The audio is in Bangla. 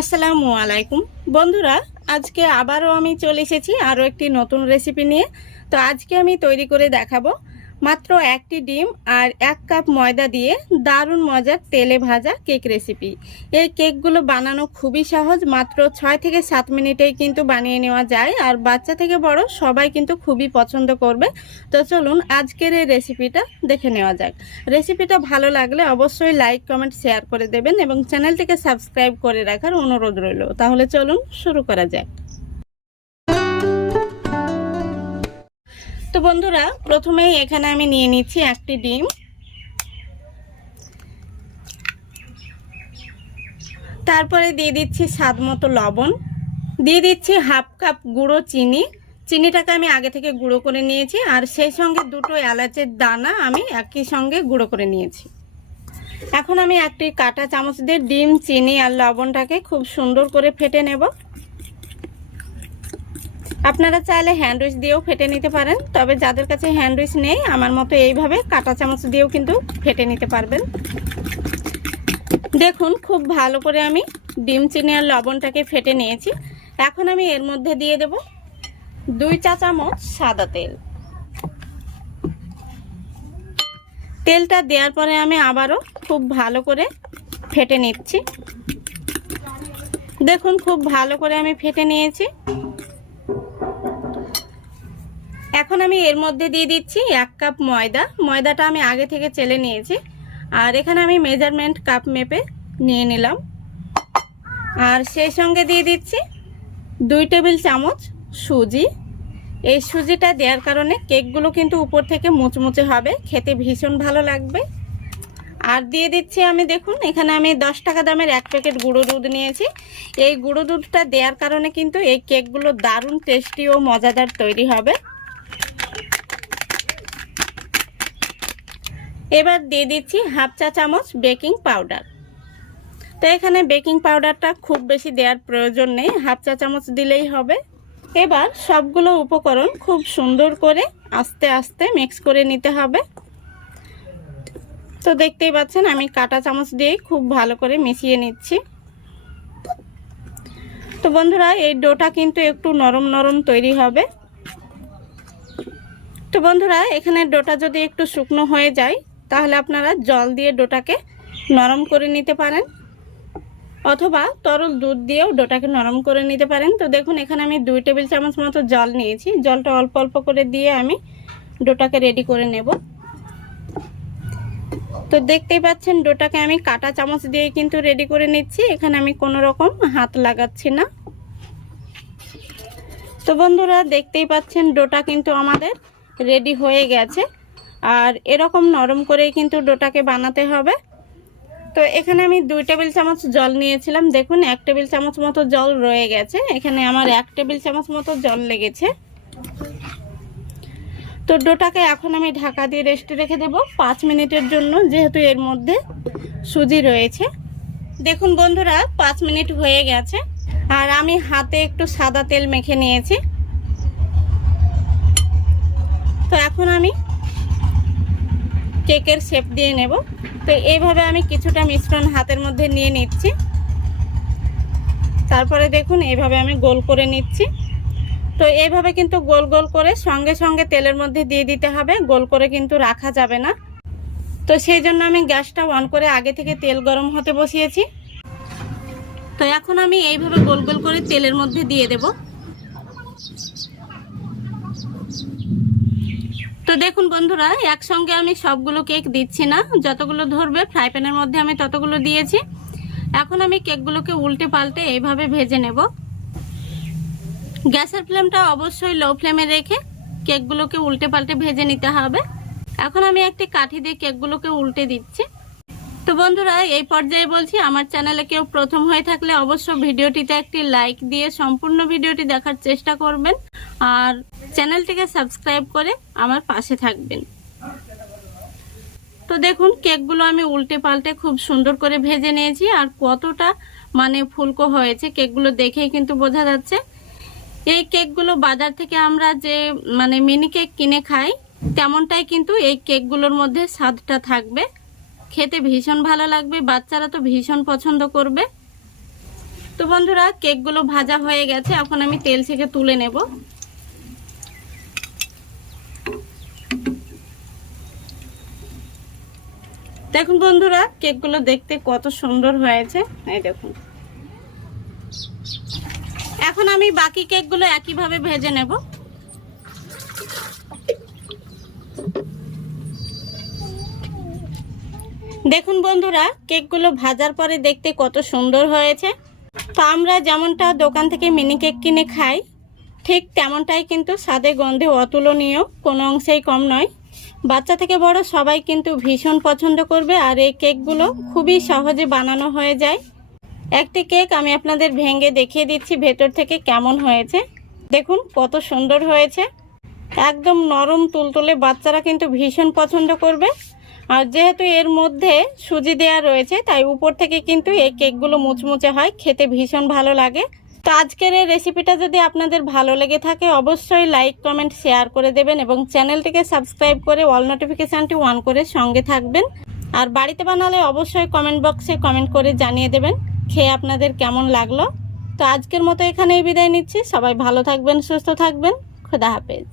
আসসালামু আলাইকুম বন্ধুরা, আজকে আবারও আমি চলে এসেছি আরও একটি নতুন রেসিপি নিয়ে। তো আজকে আমি তৈরি করে দেখাবো মাত্র একটি ডিম আর 1 কাপ ময়দা দিয়ে দারুণ মজার তেলে ভাজা কেক রেসিপি। এই কেকগুলো বানানো খুবই সহজ, মাত্র 6 থেকে 7 মিনিটেই কিন্তু বানিয়ে নেওয়া যায়, আর বাচ্চা থেকে বড় সবাই কিন্তু খুবই পছন্দ করবে। তো চলুন আজকের এই রেসিপিটা দেখে নেওয়া যাক। রেসিপিটা ভালো লাগলে অবশ্যই লাইক কমেন্ট শেয়ার করে দেবেন এবং চ্যানেলটিকে সাবস্ক্রাইব করে রাখার অনুরোধ রইল। তাহলে চলুন শুরু করা যাক। তো বন্ধুরা, প্রথমেই এখানে আমি নিয়ে নিচ্ছি একটি ডিম, তারপরে দিয়ে দিচ্ছি স্বাদ মতো লবণ, দিয়ে দিচ্ছি হাফ কাপ গুঁড়ো চিনি। চিনিটাকে আমি আগে থেকে গুঁড়ো করে নিয়েছি, আর সেই সঙ্গে দুটো এলাচের দানা আমি একই সঙ্গে গুঁড়ো করে নিয়েছি। এখন আমি একটি কাঁটা চামচ দিয়ে ডিম, চিনি আর লবণটাকে খুব সুন্দর করে ফেটে নেব। আপনারা চাইলে হ্যান্ড উইচ দিয়েও ফেটে নিতে পারেন, তবে যাদের কাছে হ্যান্ড উইচ নেই আমার মতো এইভাবে কাঁটা চামচ দিয়েও কিন্তু ফেটে নিতে পারবেন। দেখুন খুব ভালো করে আমি ডিম, চিনি আর লবণটাকে ফেটে নিয়েছি। এখন আমি এর মধ্যে দিয়ে দেব 2 চা চামচ সাদা তেল। তেলটা দেওয়ার পরে আমি আবারও খুব ভালো করে ফেটে নিচ্ছি। দেখুন খুব ভালো করে আমি ফেটে নিয়েছি। এখন আমি এর মধ্যে দিয়ে দিচ্ছি 1 কাপ ময়দা। ময়দাটা আমি আগে থেকে চেলে নিয়েছি, আর এখানে আমি মেজারমেন্ট কাপ মেপে নিয়ে নিলাম। আর সেই সঙ্গে দিয়ে দিচ্ছি 2 টেবিল চামচ সুজি। এই সুজিটা দেওয়ার কারণে কেকগুলো কিন্তু উপর থেকে মুচমুচে হবে, খেতে ভীষণ ভালো লাগবে। আর দিয়ে দিচ্ছি আমি, দেখুন এখানে আমি 10 টাকা দামের 1 প্যাকেট গুঁড়ো দুধ নিয়েছি। এই গুঁড়ো দুধটা দেওয়ার কারণে কিন্তু এই কেকগুলো দারুণ টেস্টি ও মজাদার তৈরি হবে। এবার দিয়ে দিচ্ছি হাফ চা চামচ বেকিং পাউডার। তো এখানে বেকিং পাউডারটা খুব বেশি দেওয়ার প্রয়োজন নেই, হাফ চা চামচ দিলেই হবে। এবার সবগুলো উপকরণ খুব সুন্দর করে আস্তে আস্তে মিক্স করে নিতে হবে। তো দেখতেই পাচ্ছেন আমি কাঁটা চামচ দিয়ে খুব ভালো করে মিশিয়ে নিচ্ছি। তো বন্ধুরা, এই ডোটা কিন্তু একটু নরম নরম তৈরি হবে। তো বন্ধুরা, এখানে ডোটা যদি একটু শুকনো হয়ে যায় তাহলে আপনারা জল দিয়ে ডোটাকে নরম করে নিতে পারেন, অথবা তরল দুধ দিয়েও ডোটাকে নরম করে নিতে পারেন। তো দেখুন এখানে আমি 2 টেবিল চামচ মতো জল নিয়েছি। জলটা অল্প অল্প করে দিয়ে আমি ডোটাকে রেডি করে নেব। তো দেখতেই পাচ্ছেন ডোটাকে আমি কাঁটা চামচ দিয়ে কিন্তু রেডি করে নিচ্ছি, এখানে আমি কোনো রকম হাত লাগাচ্ছি না। তো বন্ধুরা, দেখতেই পাচ্ছেন ডোটা কিন্তু আমাদের রেডি হয়ে গেছে, আর এরকম নরম করেই কিন্তু ডোটাকে বানাতে হবে। তো এখানে আমি 2 টেবিল চামচ জল নিয়েছিলাম, দেখুন 1 টেবিল চামচ মতো জল রয়ে গেছে, এখানে আমার 1 টেবিল চামচ মতো জল লেগেছে। তো ডোটাকে এখন আমি ঢাকা দিয়ে রেস্টে রেখে দেব 5 মিনিটের জন্য, যেহেতু এর মধ্যে সুজি রয়েছে। দেখুন বন্ধুরা, 5 মিনিট হয়ে গেছে, আর আমি হাতে একটু সাদা তেল মেখে নিয়েছি। তো এখন আমি কেকের শেপ দিয়ে নেব। তো এইভাবে আমি কিছুটা মিশ্রণ হাতের মধ্যে নিয়ে নিচ্ছি, তারপরে দেখুন এইভাবে আমি গোল করে নিচ্ছি। তো এইভাবে কিন্তু গোল গোল করে সঙ্গে সঙ্গে তেলের মধ্যে দিয়ে দিতে হবে, গোল করে কিন্তু রাখা যাবে না। তো সেই জন্য আমি গ্যাসটা অন করে আগে থেকে তেল গরম হতে বসিয়েছি। তো এখন আমি এইভাবে গোল গোল করে তেলের মধ্যে দিয়ে দেব। তো দেখুন বন্ধুরা, একসঙ্গে আমি সবগুলো কেক দিচ্ছি না, যতগুলো ধরবে ফ্রাই প্যানের মধ্যে আমি ততগুলো দিয়েছি। এখন আমি কেকগুলোকে উল্টে পাল্টে এইভাবে ভেজে নেব। গ্যাসের ফ্লেমটা অবশ্যই লো ফ্লেমে রেখে কেকগুলোকে উল্টে পাল্টে ভেজে নিতে হবে। এখন আমি একটি কাঠি দিয়ে কেকগুলোকে উল্টে দিচ্ছি। তো বন্ধুরা, এই পর্যায়ে বলছি, আমার চ্যানেলে কেউ প্রথম হয়ে থাকলে অবশ্যই ভিডিওটিতে একটি লাইক দিয়ে সম্পূর্ণ ভিডিওটি দেখার চেষ্টা করবেন, আর চ্যানেলটিকে সাবস্ক্রাইব করে আমার পাশে থাকবেন। তো দেখুন কেকগুলো আমি উল্টে পাল্টে খুব সুন্দর করে ভেজে নিয়েছি, আর কতটা ফুলকো হয়েছে কেকগুলো দেখেই কিন্তু বোঝা যাচ্ছে। এই কেকগুলো বাজার থেকে আমরা যে মিনি কেক কিনে খাই তেমনটাই কিন্তু এই কেকগুলোর মধ্যে স্বাদটা থাকবে, খেতে ভীষণ ভালো লাগবে, বাচ্চারা তো ভীষণ পছন্দ করবে। তো বন্ধুরা কেকগুলো ভাজা হয়ে গেছে, এখন আমি তেল থেকে তুলে নেব। দেখুন বন্ধুরা কেকগুলো দেখতে কত সুন্দর হয়েছে, এই দেখুন। এখন আমি বাকি কেকগুলো একইভাবে ভেজে নেব। দেখুন বন্ধুরা কেকগুলো ভাজার পরে দেখতে কত সুন্দর হয়েছে। তো আমরা যেমনটা দোকান থেকে মিনি কেক কিনে খাই, ঠিক তেমনটাই কিন্তু স্বাদে গন্ধে অতুলনীয়, কোনো অংশেই কম নয়। বাচ্চা থেকে বড় সবাই কিন্তু ভীষণ পছন্দ করবে। আর এই কেকগুলো খুবই সহজে বানানো হয়ে যায়। একটি কেক আমি আপনাদের ভেঙে দেখিয়ে দিচ্ছি ভেতর থেকে কেমন হয়েছে। দেখুন কত সুন্দর হয়েছে, একদম নরম তুলতুলে, বাচ্চারা কিন্তু ভীষণ পছন্দ করবে। আর যেহেতু এর মধ্যে সুজি দেওয়া রয়েছে, তাই উপর থেকে কিন্তু এই কেকগুলো মুচমুচে হয়, খেতে ভীষণ ভালো লাগে। তো আজকের এই রেসিপিটা যদি আপনাদের ভালো লেগে থাকে অবশ্যই লাইক কমেন্ট শেয়ার করে দেবেন এবং চ্যানেলটিকে সাবস্ক্রাইব করে অল নোটিফিকেশানটি অন করে সঙ্গে থাকবেন। আর বাড়িতে বানালে অবশ্যই কমেন্ট বক্সে কমেন্ট করে জানিয়ে দেবেন খেয়ে আপনাদের কেমন লাগলো। তো আজকের মতো এখানেই বিদায় নিচ্ছি। সবাই ভালো থাকবেন, সুস্থ থাকবেন। খোদা হাফেজ।